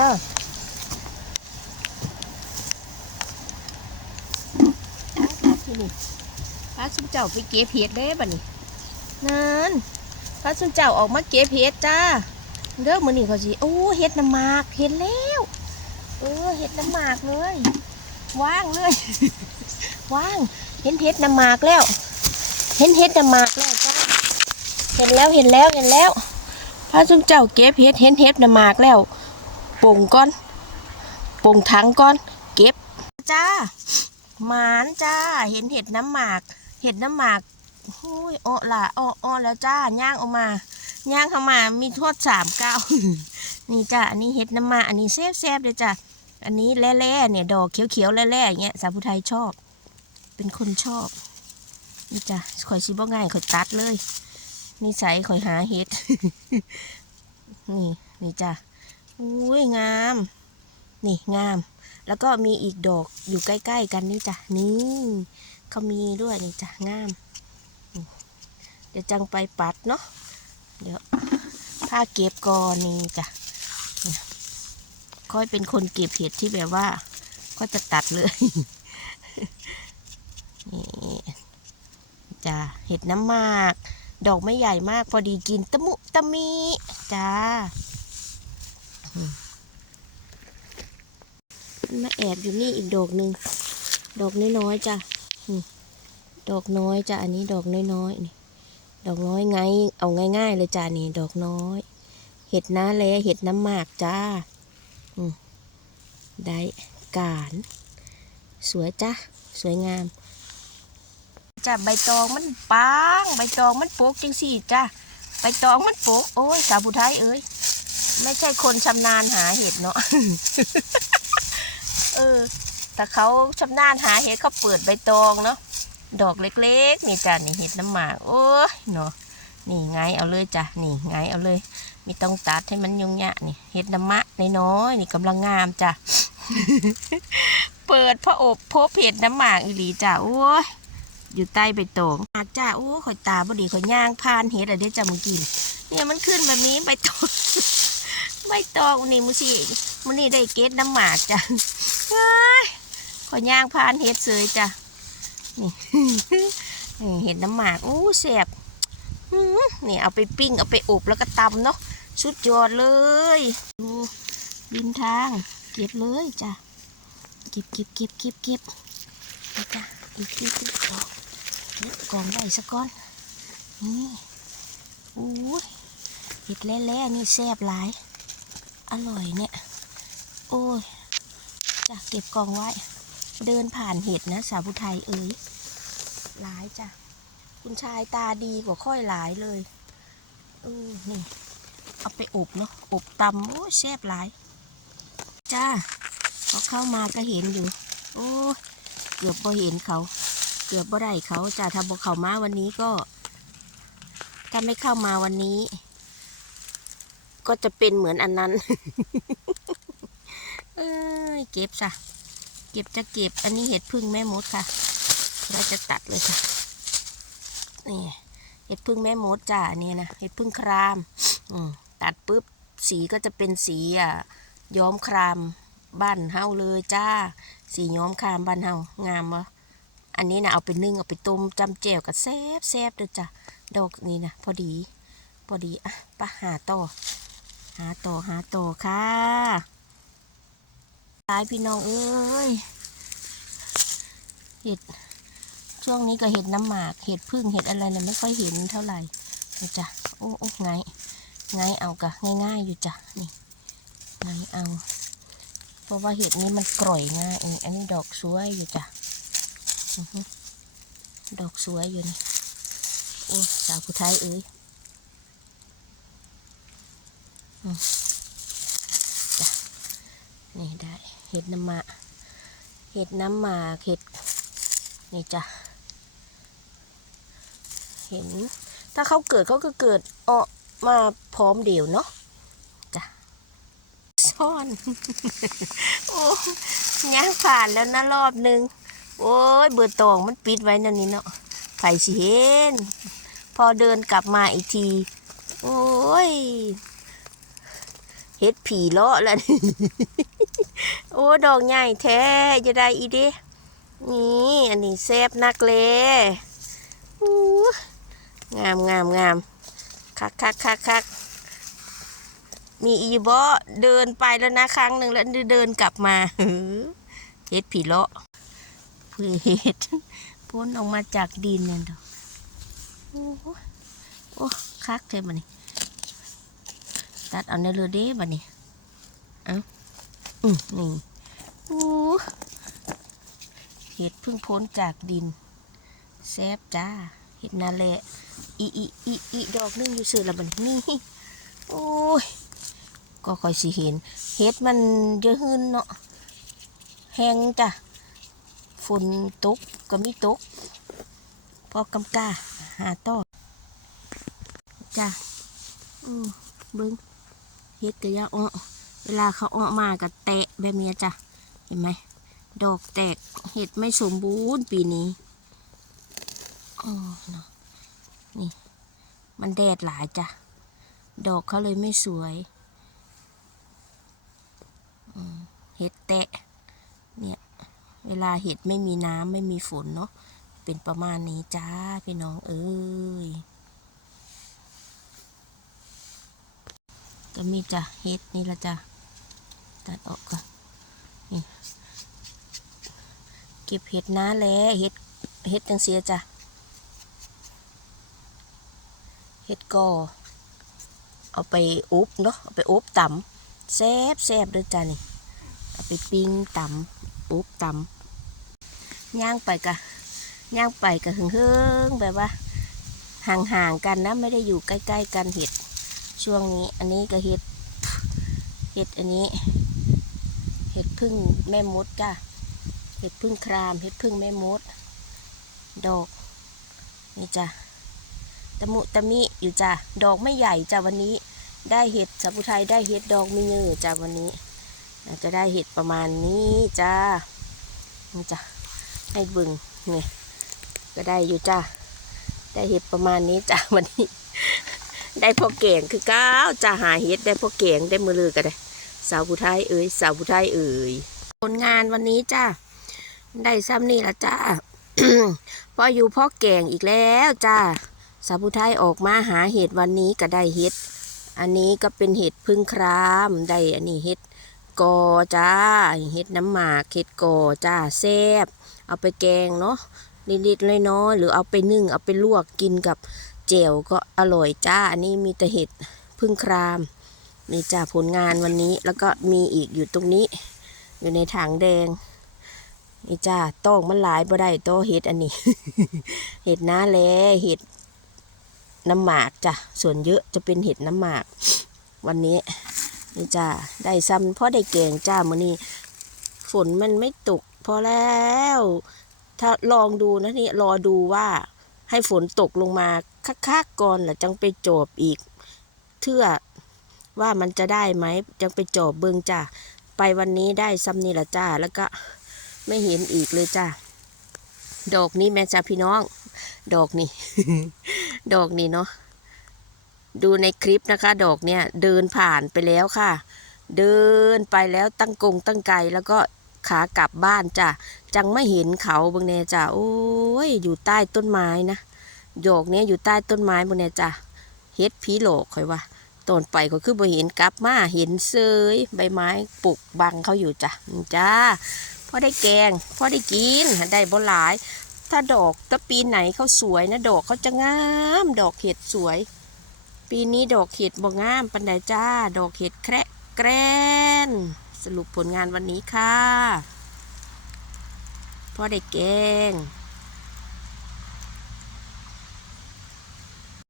จ้าที่นี่พระสุนเจ้าไปเก็บเห็ดได้บ่นี่นั่นพระสุนเจ้าออกมาเก็บเห็ดจ้าเด้อมื้อนี้เขาสิโอ้เห็ดน้ำหมากเห็นแล้วเออเห็ดน้ำหมากเลยว่างเลยว่าง เห็นเห็ดน้ำหมากแล้ว เห็นเห็ดน้ำหมากแล้วจ้าเห็นแล้วเห็นแล้วเห็นแล้วพระสุนเจ้าเก็บเห็ดเห็นเห็ดน้ำหมากแล้ว ป่งก้อนป่งถังก้อน เก็บจ้าหมานจ้า เห็นเห็ดน้ำหมาก เห็ดน้ำหมากโอ้ยอ้อละอ้ออ้อแล้วจ้าย่างออกมาย่างเข้ามามีทอดสามเก้านี่จ้าอันนี้เห็ดน้ำหมากอันนี้แซ่บแซ่บเลยจ้าอันนี้แล่ๆเนี่ยดอกเขียวๆแล่ๆอย่างเงี้ยสาวผู้ไทยชอบ เป็นคนชอบ นี่จ้าข่อยชิบ่ง่ายข่อยตัดเลยนิสัยข่อยหาเห็ดนี่นี่จ้ะ อุ้ยงาม นี่งาม แล้วก็มีอีกดอกอยู่ใกล้ ๆ กันนี่จ้ะ นี่เขามีด้วยนี่จ้ะงาม เดี๋ยวจังไปปัดเนาะ เดี๋ยวผ้าเก็บก่อนนี่จ้ะ ค่อยเป็นคนเก็บเห็ดที่แบบว่า ก็จะตัดเลยนี่จ้ะเห็ดน้ำหมาก ดอกไม่ใหญ่มากพอดีกินตะมุตะมีจ้า มันมาแอบอยู่นี่อีกดอกหนึ่ง ดอกน้อยๆจ้ะดอกน้อยจ้ะ อันนี้ดอกน้อยๆนี่ ดอกน้อยไง เอาง่ายๆเลยจ้ะนี่ ดอกน้อย เห็ดน้าแลเห็ดน้ำหมากจ้าอืมได้การ สวยจ้ะ สวยงามจ้ะใบตองมันปาง ใบตองมันโปกจังสี่จ้ะใบตองมันโปกโอ้ยสาวผู้ไทยเอ้ย ไม่ใช่คนชำนาญหาเห็ดเนาะ เออ แต่เขาชำนาญหาเห็ดเขาเปิดใบตองเนาะ ดอกเล็กๆ นี่จ้ะนี่เห็ดน้ำหมากโอ้ยเนาะ นี่ไงเอาเลยจ้ะ นี่ไงเอาเลย ไม่ต้องตัดให้มันยุ่งยากนี่ เห็ดน้ำมะน้อยๆนี่กำลังงามจ้ะ เปิดพระอบพบเห็ดน้ำหมากอีหลีจ้ะโอ้ยอยู่ใต้ใบตองอาจ้าโอ้ข่อยตาบดีข่อยย่างพานเห็ดอะไรจ้ามึงกิน เนี่ยมันขึ้นแบบนี้ใบตอง ใบตองนี่มุสิมุนี่ได้เกตน้ำหมากจ้ะเอ้ยข่อย่างพานเห็ดเสยจ้ะนี่นี่เห็ดน้ำหมากโอ้แสบนี่เอาไปปิ้งเอาไปอบแล้วก็ตำเนาะสุดยอดเลยดูริมทางเก็บเลยจ้ะเก็บเก็บเก็บเก็บเก็บจ้ะอีกทีติดดอกเล็ดกองได้สักก้อนนี่อู้ยเห็ดแล่ๆนี่แซ่บหลาย อร่อยเนี่ย โอ้ยจ้ะเก็บกองไว้ เดินผ่านเห็ดนะ สาวผู้ไทยเอ๋ยหลายจ้ะ คุณชายตาดีกว่าค่อยหลายเลยเออนี่ เอาไปอบเนาะอบตำโอ้แซ่บหลาย จ้าพอเข้ามาก็เห็นอยู่ โอ้เกือบบ่เห็นเขา เกือบบ่ได้เขาจ้ะถ้าบ่เขามาวันนี้ก็ถ้าไม่เข้ามาวันนี้ ก็จะเป็นเหมือนอันนั้น เอ้ยเก็บจ้ะเก็บจะเก็บ อันนี้เห็ดพึ่งแม่มดค่ะ เราจะตัดเลยค่ะ นี่เห็ดพึ่งแม่มดจ้ะอันนี่นะเห็ดพึ่งคราม อืมตัดปุ๊บสีก็จะเป็นสีอะย้อมครามบ้านเฮาเลยจ้า สีย้อมครามบ้านเฮางามวะอันนี้นะเอาไปนึ่งเอาไปต้มจำแจ่วกับแซ่บแซ่บเด้อจ้ะดอกนี้นะพอดี พอดีอะปะหาต่อ หาต่อหาต่อค่ะตายพี่น้องเอ้ย เห็ด ช่วงนี้ก็เห็ดน้ำหมาก เห็ดพึ่งเห็ดอะไรเนี่ยไม่ค่อยเห็นเท่าไหร่จ้ะ โอ้โอ้ไงไงเอากะง่ายๆอยู่จ้ะ นี่ไงเอา เพราะว่าเห็ดนี้มันกร่อยง่าย อันนี้ดอกสวยอยู่จ้ะดอกสวยอยู่นี่ โอ้สาวผู้ไทยเอ้ยอืมจ้ะ นี่ได้เห็ดน้ำหมากเห็ดน้ำหมากเห็ดนี่จ้ะเห็น ถ้าเขาเกิดเขาก็เกิดออกมาพร้อมเดียวเนาะจ้ะซ่อน โอ้ย่างผ่านแล้วนะรอบหนึ่งโอ้ยเบื่อตองมันปิดไว้นั่นนี่เนาะไผสิเห็น พอเดินกลับมาอีกที โอ้ย เฮ็ดผีเลาะแล้วโอ้ดอกใหญ่แท้จะได้อีเด้นี่อันนี้แซ่บนักเลยงามงามงามคักคักคักคักมีอีบอเดินไปแล้วนะครั้งหนึ่งแล้วเดินกลับมาเฮ็ดผีเลาะเพื่อเฮ็ดพ้นออกมาจากดินเนี่ยดอกโอ้โอ้คักเท่บันนี้ ตัดเอาในเรือเด้บันนี้เอ้าอืมนี่โอ้เห็ดเพิ่งพ้นจากดินแซบจ้าเห็ดนาแหละอีอีอีอีดอกนึงอยู่เสือละบัดนนี่โอ้ยก็ค่อยสิเห็นเห็ดมันเยอะขึ้นเนาะแห้งจ้ะฝนตกก็มีตกพอกำกาหาต้อจ้ะอืมเบิ้ง เฮ็ดกะยาอ้อเวลาเขาอ้อมาก็แตะแบบเนี้ยจ้ะ เห็นไหม ดอกแตกเห็ดไม่สมบูรณ์ปีนี้อ๋อเนาะนี่ มันแดดหลายจ้ะ ดอกเขาเลยไม่สวยเห็ดแตะ เนี่ย เวลาเห็ดไม่มีน้ำไม่มีฝนเนาะ เป็นประมาณนี้จ้า พี่น้องเอ้ย ก็มีจ้ะเห็ดนี่ละจ้ะตัดออกก่อนนี่เก็บเห็ดนะแลเห็ดเห็ดจังเสียจ้ะเห็ดกอเอาไปอุบเนาะเอาไปอุบต่ำแซบแซบเด้วยจ้ะนี่เอาไปปิ้งต่ำอุบต่ำย่างไปกะย่างไปกับหึงเฮงๆแบบว่าห่างๆกันนะไม่ได้อยู่ใกล้ ๆ กันเห็ด ช่วงนี้ อันนี้ก็เห็ด เห็ดอันนี้ เห็ดพึ่งแม่มดจ้ะ เห็ดพึ่งคราม เห็ดพึ่งแม่มด ดอก นี่จ้ะ ตะมุตะมิอยู่จ้ะ ดอกไม่ใหญ่จ้ะวันนี้ ได้เห็ดสัพุไทยได้เห็ดดอกไม่เยอะจ้ะวันนี้อาจจะได้เห็ดประมาณนี้จ้านี่จ้ะให้บึงเนี่ยก็ได้อยู่จ้าได้เห็ดประมาณนี้จ้าวันนี้ ได้พอเก่งคือก้าวจะหาเห็ดได้พอเก่งได้มือลือก็ได้สาวผู้ไทยเอ่ยสาวผู้ไทยเอ่ยผลงานวันนี้จ้าได้ซ้ำนี่ละจ้าพออยู่พ่อแกงอีกแล้วจ้าสาวผู้ไทยออกมาหาเห็ดวันนี้ก็ได้เห็ด อันนี้ก็เป็นเห็ดพึ่งครามได้อันนี้เห็ดกอจ้าเห็ดน้ำหมากเห็ดกอจ้าแซ่บเอาไปแกงเนาะนิดๆน้อยๆหรือเอาไปนึ่งเอาไปลวกกินกับ แจ่วก็อร่อยจ้า อันนี้มีแต่เห็ดพึ่งครามนี่จ้าผลงานวันนี้ แล้วก็มีอีกอยู่ตรงนี้ อยู่ในถังแดงนี่จ้าต้องมันหลายบ่ได้โตเห็ดอันนี้ เห็ดน้าแลเห็ดน้ำหมากจ้ะส่วนเยอะจะเป็นเห็ดน้ำหมาก วันนี้นี่จ้าได้ซ้ำเพราะได้แกงจ้ามื้อนี้ฝนมันไม่ตกพอแล้ว ถ้าลองดูนะนี่รอดูว่าให้ฝนตกลงมา คักๆก่อนแล้วจังไปจอบอีก เทื่อว่ามันจะได้ไหมจังไปจอบเบิงจ้าไปวันนี้ได้ซ้ำนี่ละจ้าแล้วก็ไม่เห็นอีกเลยจ้าดอกนี้แม่จ้าพี่น้อง ดอกนี่ ดอกนี่เนาะดูในคลิปนะคะ ดอกเนี่ยเดินผ่านไปแล้วค่ะ เดินไปแล้วตั้งกงตั้งไกลแล้วก็ขากลับบ้านจ้ะ จังไม่เห็นเขาบางแน่จ้ะ โอ้ย อยู่ใต้ต้นไม้นะ ดอกเนี้ยอยู่ใต้ต้นไม้บางแน่จ้ะเฮ็ดผีโหลกคอยว่าต้นไปก็คือบ่เห็นกลับมาเห็นเซยใบไม้ปลูกบังเขาอยู่จ้ะจ้าพอได้แกงพอได้กินได้บ่หลาย ถ้าดอกถ้าปีไหนเขาสวยนะดอกเขาจะงาม ดอกเห็ดสวย ปีนี้ดอกเห็ดบ่งามปันใดจ้า ดอกเห็ดแคระแกรนสรุปผลงานวันนี้ค่ะพอได้แกง